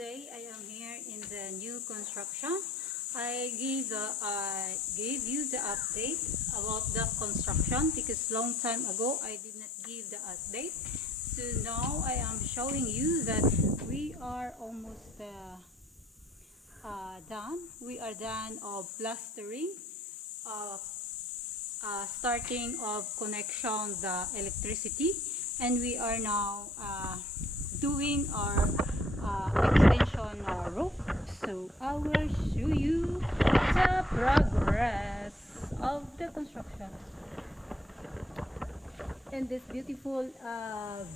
today I am here in the new construction. I gave you the update about the construction because long time ago I did not give the update. So now I am showing you that we are almost done. We are done of plastering, starting of connection the electricity, and we are now doing our extension roof. So I will show you the progress of the construction in this beautiful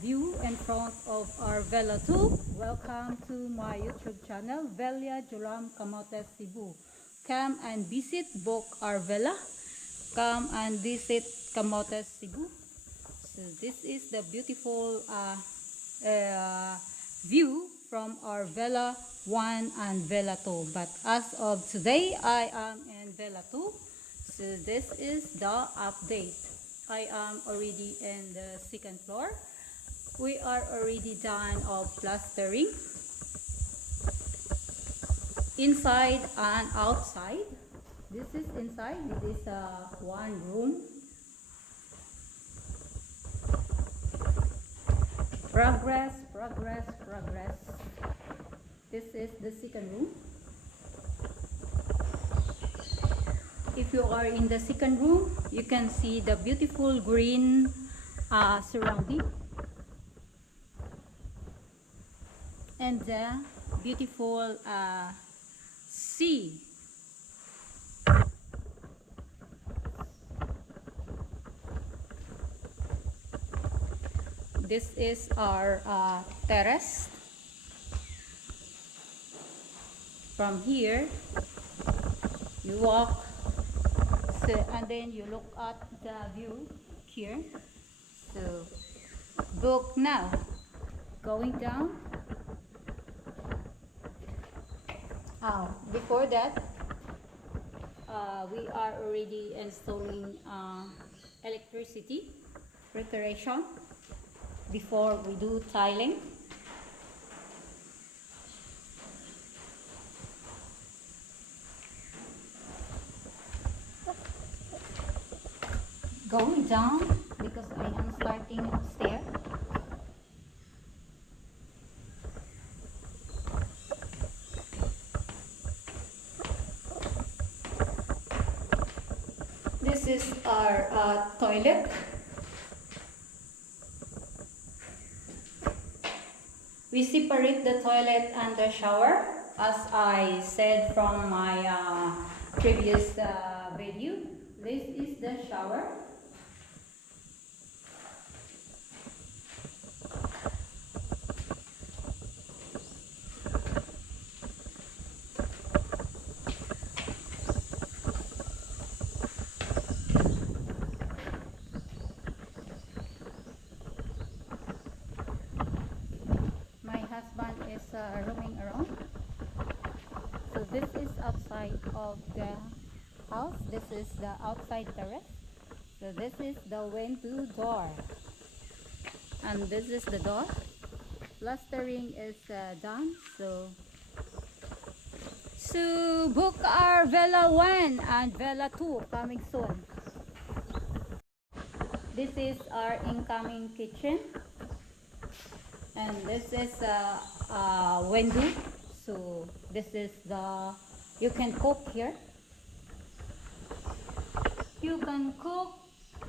view in front of our Villa 2. Welcome to my YouTube channel, Jolam, Camotes, Cebu. Come and visit, book our villa. Come and visit Camotes, Cebu. So this is the beautiful view from our Villa 1 and Villa 2. But as of today, I am in Villa 2. So this is the update. I am already in the second floor. We are already done of plastering inside and outside. This is inside. This is one room. Progress. This is the second room. If you are in the second room, you can see the beautiful green surrounding and the beautiful sea. This is our terrace. From here, you walk, and then you look at the view here. So, book now. Going down. Before that, we are already installing electricity preparation before we do tiling. Going down because I am starting upstairs. This is our toilet. We separate the toilet and the shower, as I said from my previous video. This is the shower. Husband is roaming around. So this is outside of the house. This is the outside terrace. So this is the window door, and this is the door. Plastering is done. So book our Villa 1 and Villa 2 coming soon. This is our incoming kitchen. And this is a window, so this is you can cook here. You can cook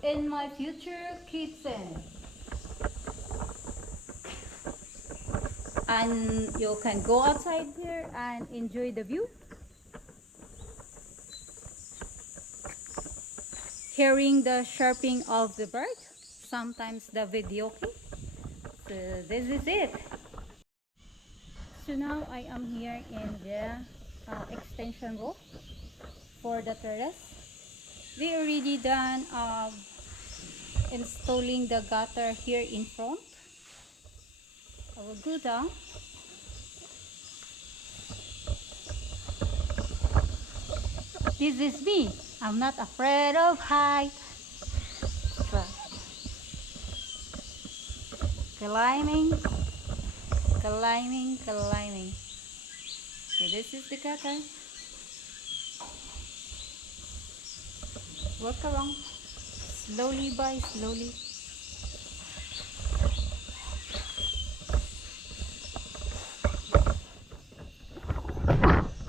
in my future kitchen, and you can go outside here and enjoy the view, hearing the chirping of the bird, sometimes the video. So this is it. So now I am here in the extension roof for the terrace. We already done installing the gutter here in front. I will go down. This is me. I'm not afraid of height. Climbing. So this is the gutter. Work around slowly by slowly.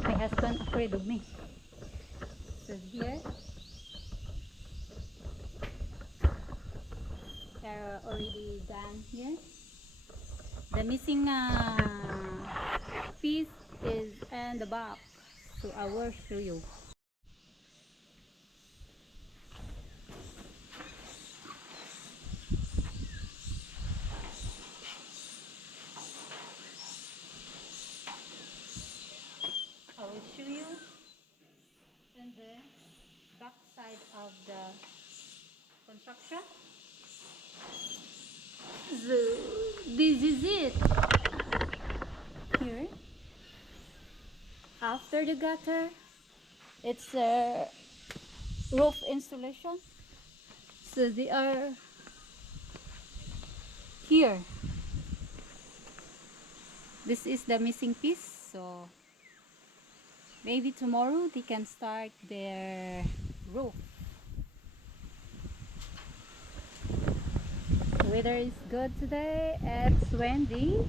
My husband afraid of me. So here they're already done here. The missing piece is in the back, so I will show you. I will show you in the back side of the construction. So this is it. Here, after the gutter, it's a roof installation. So they are here. This is the missing piece. So maybe tomorrow they can start their roof. The weather is good today. It's windy.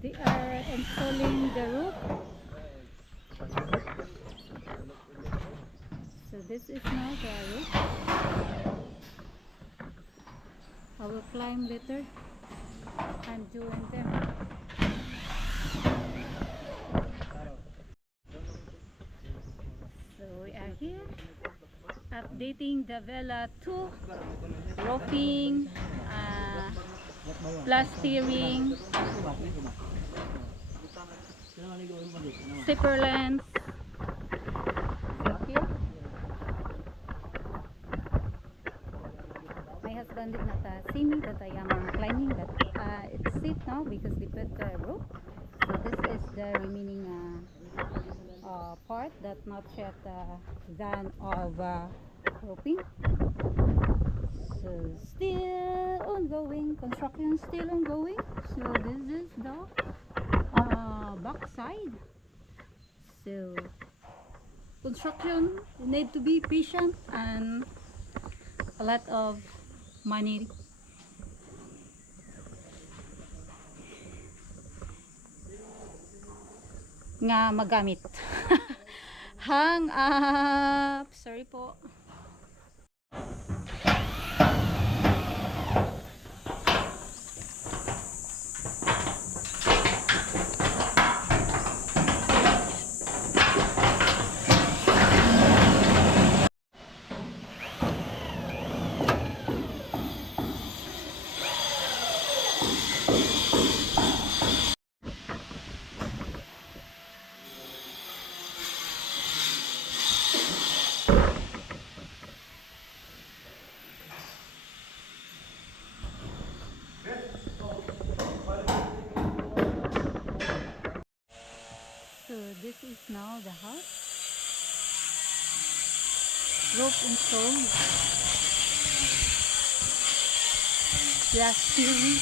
They are installing the roof. So this is now the roof. I will climb later. I'm doing them. So we are here updating the Vela 2 roofing, plastering, zipper lens. So here, my husband did not see me that I am climbing, but it's safe now because they put the rope. So this is the remaining part that not yet done of roping. So still ongoing, construction still ongoing. So this is the back side. So construction, you need to be patient and a lot of money. Nga magamit. Hang up. Sorry po. So this is now the house. Roof installed. Glass ceiling.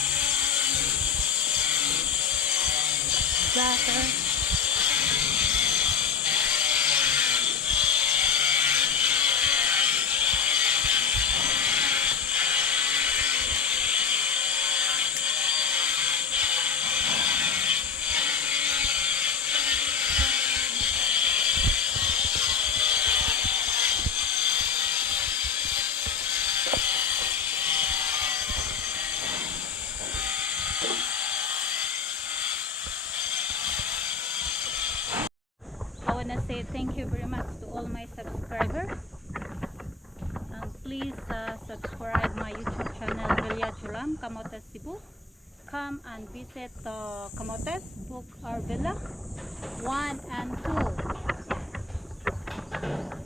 Gutter. I want to say thank you very much to all my subscribers. Please subscribe my YouTube channel Jolam, Camotes, Cebu. Come and visit Camotes, book our villa 1 and 2.